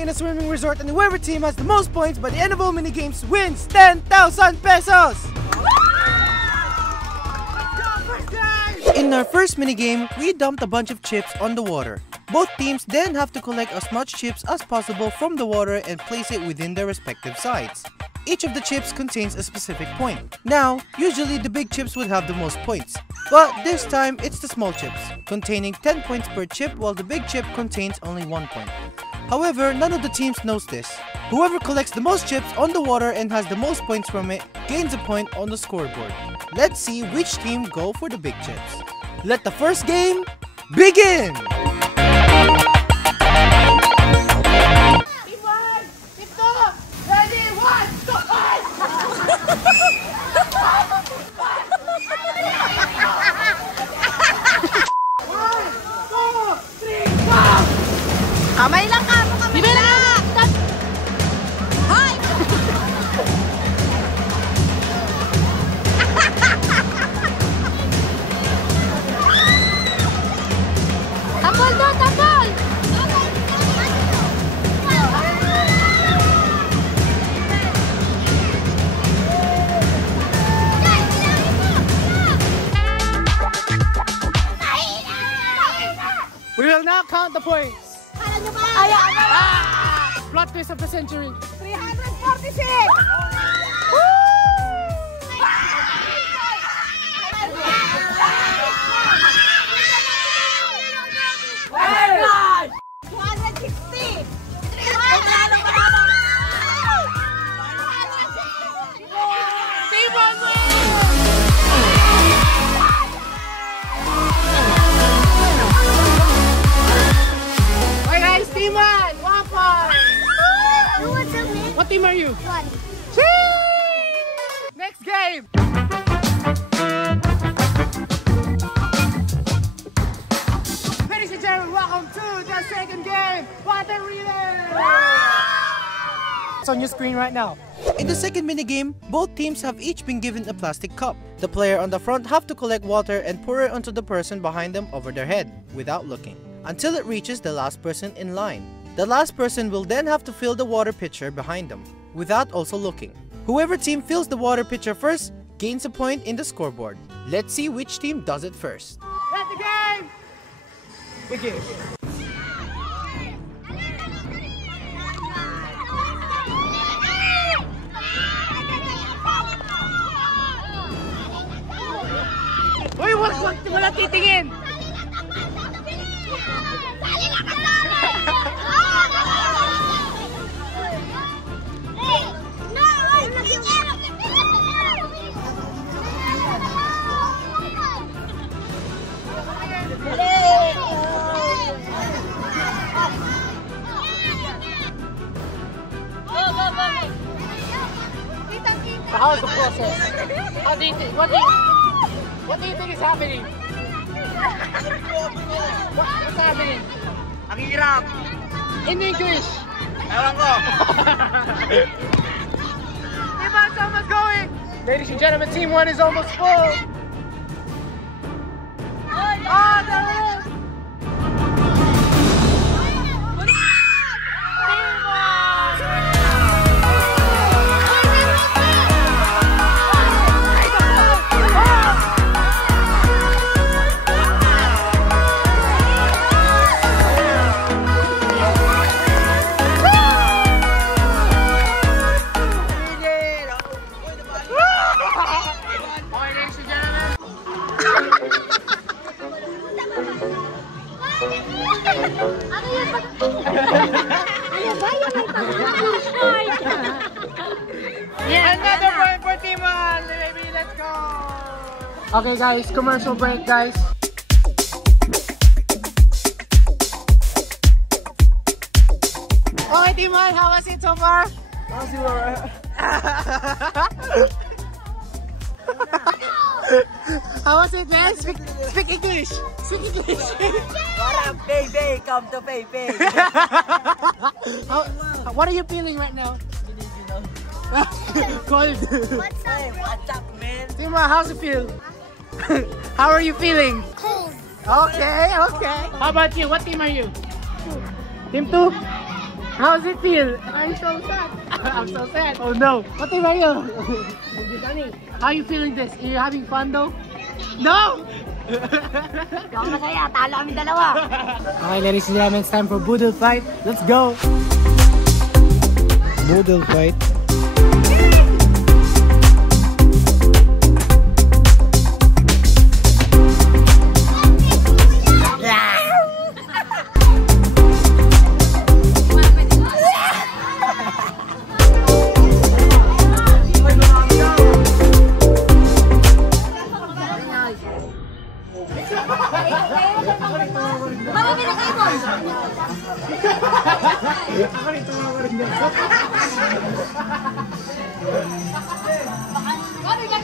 in a swimming resort, and whoever team has the most points by the end of all minigames wins 10,000 pesos! In our first minigame, we dumped a bunch of chips on the water. Both teams then have to collect as much chips as possible from the water and place it within their respective sides. Each of the chips contains a specific point. Now, usually the big chips would have the most points, but this time it's the small chips, containing 10 points per chip, while the big chip contains only 1 point. However, none of the teams knows this. Whoever collects the most chips on the water and has the most points from it gains a point on the scoreboard. Let's see which team go for the big chips. Let the first game begin! Kamay lang ka! Kamay lang! Hoy! Tambol doon! Tambol! We will now count the points. Plot twist of the century. 346! Hey! 260! Team 1, 1 point! What team are you? 1. Next game! Ladies and gentlemen, welcome to the second game, Water Relay! It's on your screen right now. In the second minigame, both teams have each been given a plastic cup. The player on the front have to collect water and pour it onto the person behind them over their head, without looking, until it reaches the last person in line. The last person will then have to fill the water pitcher behind them, without also looking. Whoever team fills the water pitcher first gains a point in the scoreboard. Let's see which team does it first. Let the game begin! Uy, wala titingin! How is the process? How do you think? What do you think is happening? What's happening? Ang hirap! In English! Ewan ko! Diba, it's almost going! Ladies and gentlemen, Team 1 is almost full! Ah, there it is! Another point for Team 1, baby, let's go! Okay guys, commercial break guys. Okay Team 1, how was it so far? How was it, man? Speak English! Speak English! Baby, come to baby! What are you feeling right now? Cold. What's up, man? Tima, how's it feel? How are you feeling? Cold. Okay, okay. How about you? What team are you? Team 2? How does it feel? I'm so sad. I'm so sad. Oh no. What are you? How are you feeling this? Are you having fun though? No! Ikaw masaya, talo kami dalawa. Okay, ladies and gentlemen, it's time for Boodle Fight. Let's go! Boodle fight.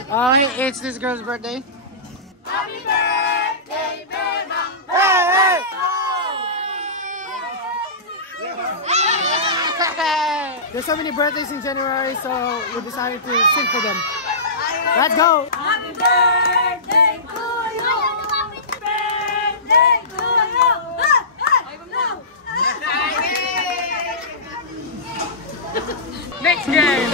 Oh, hey, it's this girl's birthday. Happy birthday, Beba! Hey, hey! There's so many birthdays in January, so we decided to sing for them. Let's go! Happy birthday to you! Happy birthday to you! Next game!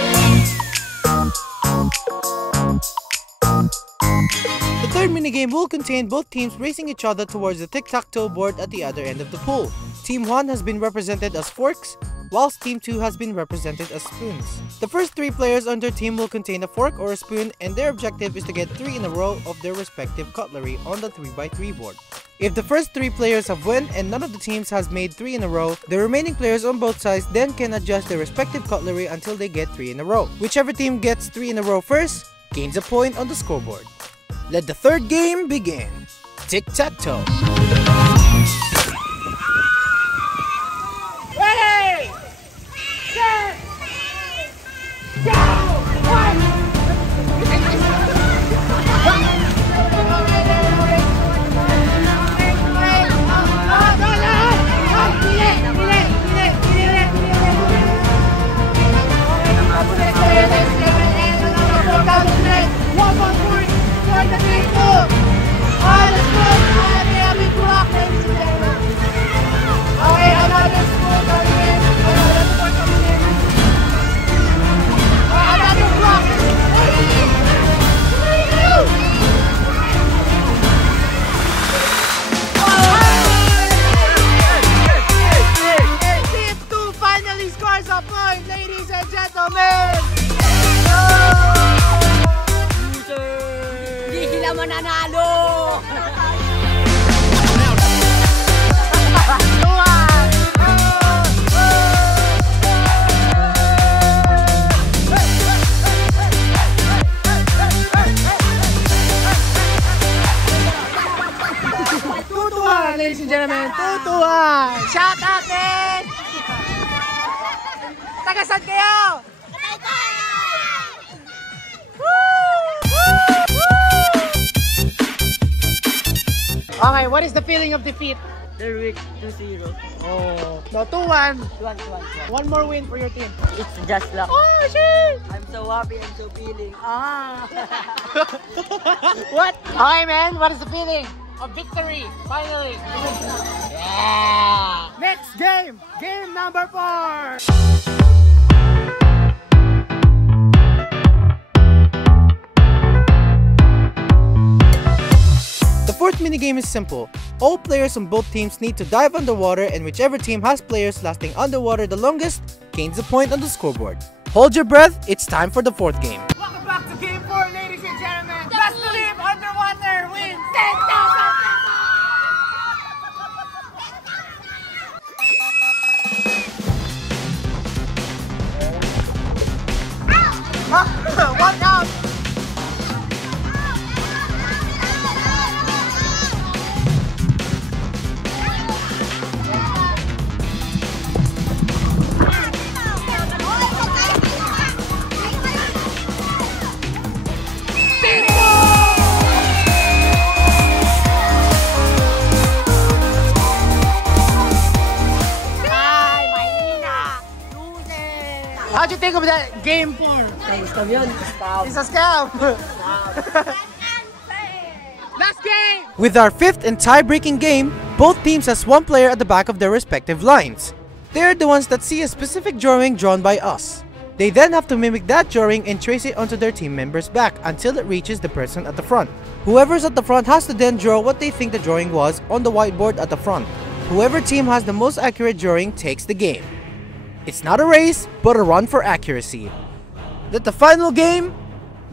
The third minigame will contain both teams racing each other towards the tic-tac-toe board at the other end of the pool. Team 1 has been represented as forks, whilst Team 2 has been represented as spoons. The first 3 players on their team will contain a fork or a spoon, and their objective is to get 3 in a row of their respective cutlery on the 3x3 board. If the first 3 players have won and none of the teams has made 3 in a row, the remaining players on both sides then can adjust their respective cutlery until they get 3 in a row. Whichever team gets 3 in a row first gains a point on the scoreboard. Let the third game begin. Tic-tac-toe. Ready! Set! Go! Ladies and gentlemen! Hindi sila mananalo! Tutuhan, ladies and gentlemen! Tutuhan! Shout out din! Tagasan kayo! Okay, what is the feeling of defeat? They're weak, 2-0. Oh, no, 2-1. 1-1. One more win for your team. It's just luck. Oh, shit! I'm so happy, I'm so feeling. What? Okay, man, what is the feeling of victory? Finally. Yeah! Next game! Game number 4! The fourth minigame is simple. All players on both teams need to dive underwater, and whichever team has players lasting underwater the longest gains a point on the scoreboard. Hold your breath, it's time for the fourth game. Welcome back to Game 4, ladies and gentlemen. Best to live underwater wins 10,000 pesos! One out! How'd you think of that Game 4? Scam yun, scam. It's a scam! Last game! With our fifth and tie-breaking game, both teams has one player at the back of their respective lines. They're the ones that see a specific drawing drawn by us. They then have to mimic that drawing and trace it onto their team member's back until it reaches the person at the front. Whoever's at the front has to then draw what they think the drawing was on the whiteboard at the front. Whoever team has the most accurate drawing takes the game. It's not a race, but a run for accuracy. Let the final game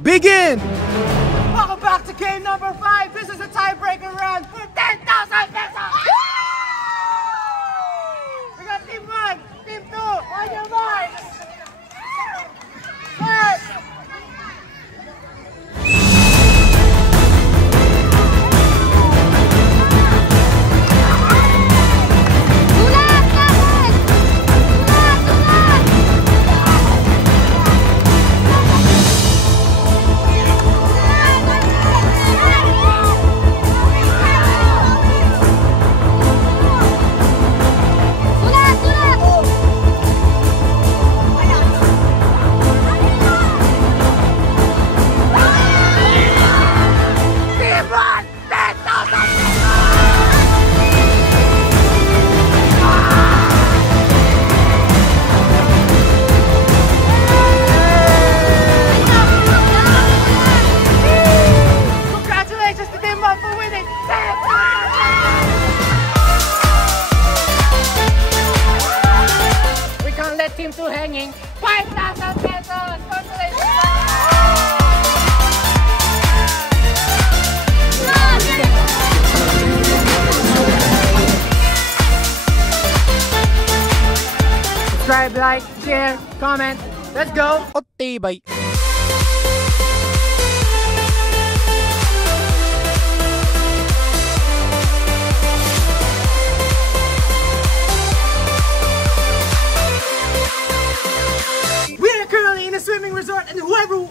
begin! Welcome back to game number 5. This is a tiebreaker round for 10,000 pesos! We got team 1, team 2, on your marks! Start! Team 2 hanging 5,000 pesos! Congratulations! Subscribe, like, share, comment. Let's go! Otey, bye! Swimming resort and whoever